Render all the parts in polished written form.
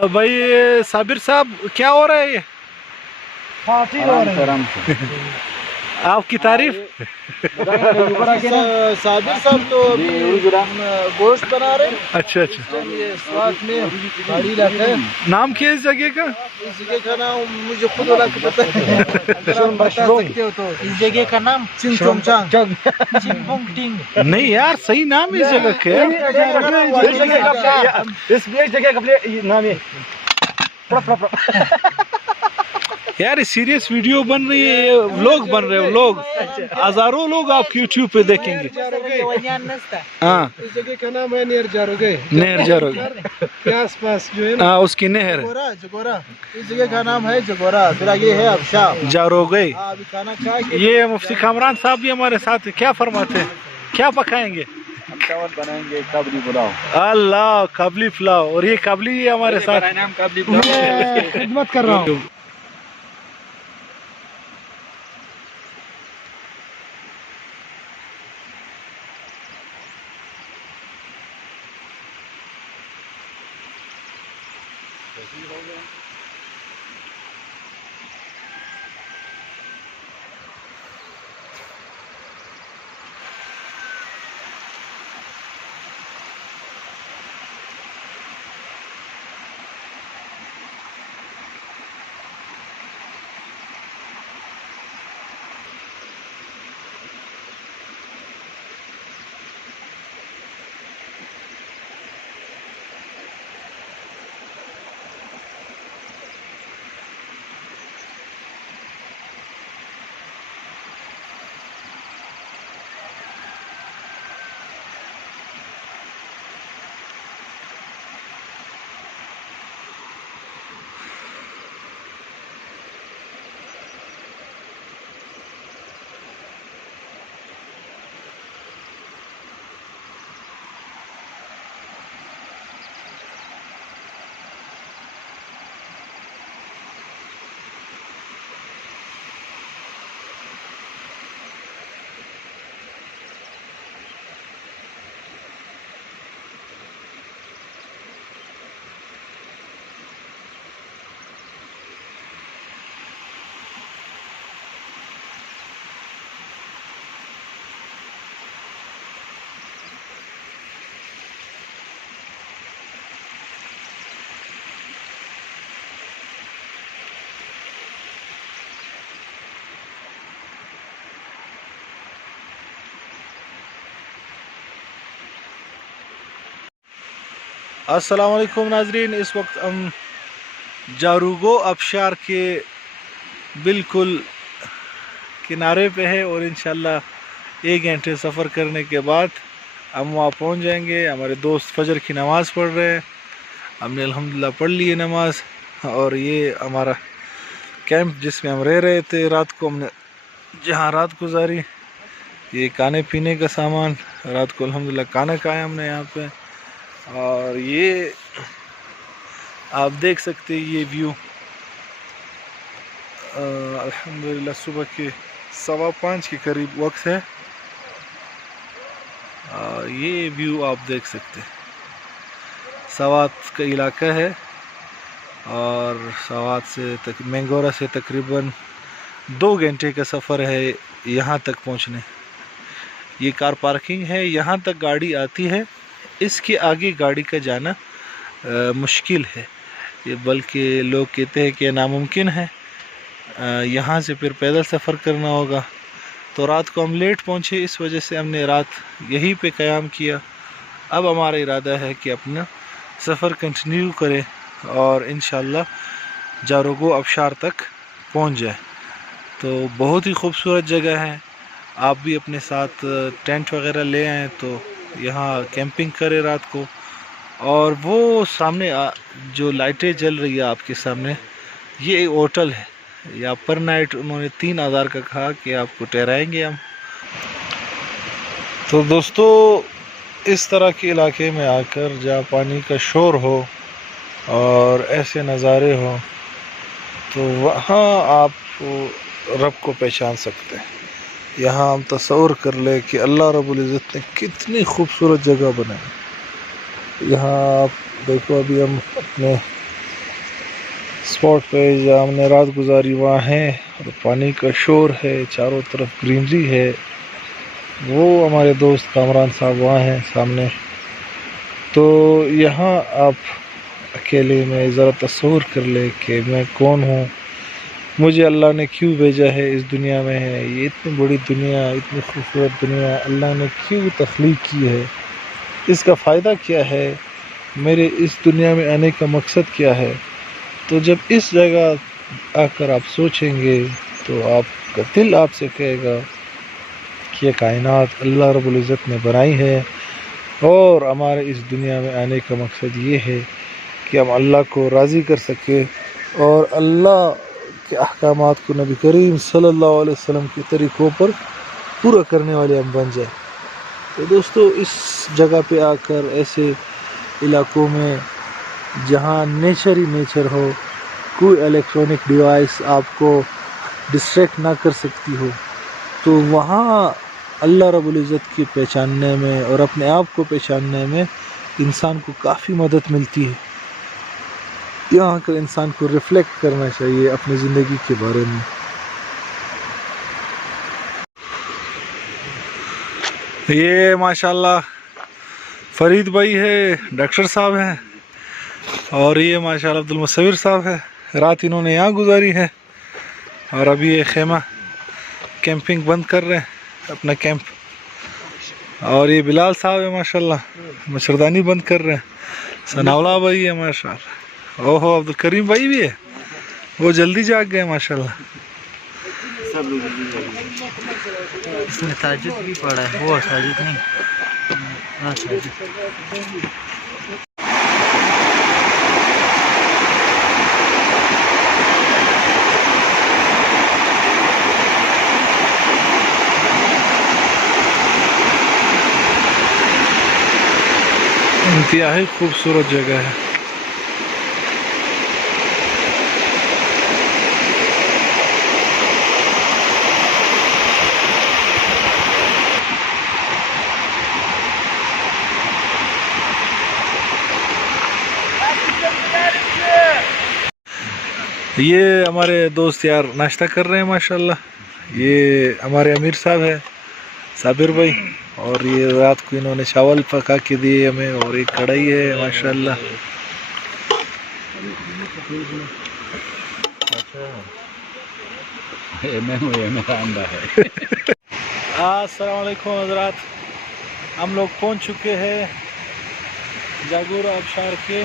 भाई साबिर साहब क्या हो रहा है ये? पार्टी हो रही है। आपकी तारीफ। साबिर साहब तो अभी गोश्त बना रहे हैं। अच्छा अच्छा, ये साथ में गाड़ी रखा है। नाम क्या है इस जगह का? इस जगह का नाम मुझे खुद वाला पता है, अगर आप बता सकते हो तो। इस जगह का नाम चिंगचोंगचांग चिंगपोंगटिंग। नहीं यार, सही नाम है इस जगह का। इस जगह का नाम है। यार सीरियस वीडियो बन रही है, ये व्लॉग बन रहे हो लोग, हजारों लोग आप यूट्यूब पे देखेंगे। हाँ, इस जगह का नाम है नियर जारोगे। नहर जारोगे के आसपास जो है ना, हाँ उसकी नहर जगोरा। इस जगह का नाम है जगोरा। फिर आगे है अबशा जारोगे। अभी खाना खा के ये मुफ्ती कामरान साहब भी हमारे साथ हैं। क्या फरमाते हैं, क्या पकाएंगे? चावल बनाएंगे, काबली पुलाव। अल्लाह, काबली पुलाव। और ये काबली हमारे साथ खिदमत कर रहा हूँ। अस्सलाम वालेकुम नाजरीन, इस वक्त हम जारूगो आबशार के बिल्कुल किनारे पे है और इंशाल्लाह 1 घंटे सफ़र करने के बाद हम वहाँ पहुँच जाएंगे। हमारे दोस्त फजर की नमाज़ पढ़ रहे हैं, हमने अल्हम्दुलिल्लाह पढ़ ली है नमाज़। और ये हमारा कैंप जिसमें हम रह रहे थे रात को, हमने जहाँ रात गुजारी। ये खाने पीने का सामान, रात को अल्हम्दुलिल्लाह खाना खाया हमने यहाँ पे। और ये आप देख सकते हैं ये व्यू, अल्हम्दुलिल्लाह सुबह के 5:15 के करीब वक्त है। ये व्यू आप देख सकते हैं, सवात का इलाका है और सवात से मैंगोरा से तकरीबन 2 घंटे का सफ़र है यहाँ तक पहुँचने। ये कार पार्किंग है, यहाँ तक गाड़ी आती है, इसके आगे गाड़ी का जाना मुश्किल है, ये बल्कि लोग कहते हैं कि नामुमकिन है। यहाँ से फिर पैदल सफ़र करना होगा। तो रात को हम लेट पहुँचे, इस वजह से हमने रात यहीं पे क़याम किया। अब हमारा इरादा है कि अपना सफ़र कंटिन्यू करें और इंशाल्लाह जारूगो आबशार तक पहुँच जाए। तो बहुत ही खूबसूरत जगह है, आप भी अपने साथ टेंट वगैरह ले आएँ तो यहाँ कैंपिंग करें रात को। और वो सामने जो लाइटें जल रही है आपके सामने, ये एक होटल है। या पर नाइट उन्होंने 3000 का कहा कि आपको ठहराएंगे हम। तो दोस्तों, इस तरह के इलाके में आकर जहाँ पानी का शोर हो और ऐसे नज़ारे हो, तो वहाँ आप रब को पहचान सकते हैं। यहाँ हम तसव्वुर कर ले कि अल्लाह रब्बुल इज़्ज़त ने कितनी खूबसूरत जगह बनाई। यहाँ आप देखो, अभी हम अपने اسپاٹ پہ جہاں ہم نے رات گزاری وہاں ہے، اور پانی کا شور ہے، چاروں طرف گرینری ہے. وہ ہمارے دوست کامران صاحب وہاں ہیں سامنے. تو یہاں آپ اکیلے میں ذرا تصور کر لے کہ میں کون ہوں، مجھے اللہ نے کیوں بھیجا ہے اس دنیا میں. ہے یہ اتنی بڑی دنیا، اتنی خوبصورت دنیا اللہ نے کیوں تخلیق کی ہے، اس کا فائدہ کیا ہے، میرے اس دنیا میں آنے کا مقصد کیا ہے. تو جب اس جگہ آ کر آپ سوچیں گے تو آپ کا دل آپ سے کہے گا کہ یہ کائنات اللہ رب العزت نے بنائی ہے، اور ہمارے اس دنیا میں آنے کا مقصد یہ ہے کہ ہم اللہ کو راضی کر سکیں اور اللہ کے احکامات کو نبی کریم صلی اللہ علیہ وسلم کے طریقوں پر پورا کرنے والے ہم بن جائیں. تو دوستو، اس جگہ پہ آ کر ایسے علاقوں میں جہاں نیچر ہی نیچر ہو، کوئی الیکٹرانک ڈیوائس آپ کو ڈسٹریکٹ نہ کر سکتی ہو، تو وہاں اللہ رب العزت کی پہچاننے میں اور اپنے آپ کو پہچاننے میں انسان کو کافی مدد ملتی ہے. یہاں کر انسان کو ریفلیکٹ کرنا چاہیے اپنی زندگی کے بارے میں. یہ ماشاءاللہ فرید بھائی ہے، ڈاکٹر صاحب ہیں، اور یہ ماشاءاللہ عبد المصور صاحب ہے. رات انہوں نے یہاں گزاری ہے، اور ابھی یہ خیمہ کیمپنگ بند کر رہے ہیں اپنا کیمپ. اور یہ بلال صاحب ہے ماشاءاللہ مچھردانی بند کر رہے ہیں. ثناءاللہ بھائی ہے ماشاءاللہ. اوہو عبد الکریم بھائی بھی ہے، وہ جلدی جاگ گئے ماشاءاللہ. اس میں ساجد بھی پڑا ہے، وہ ساجد نہیں، ہاں ساجد. انتہائی خوبصورت جگہ ہے. یہ ہمارے دوست یار ناشتہ کر رہے ہیں ماشاءاللہ. یہ ہمارے امیر صاحب ہے صابر بھائی، اور یہ رات کو انہوں نے چاول پکا کے دیے ہمیں، اور ایک کڑھائی ہے ماشاءاللہ. السلام علیکم حضرات، ہم لوگ پہنچ چکے ہیں جاگورا آبشار کے.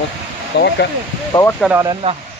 بس توكل على الله.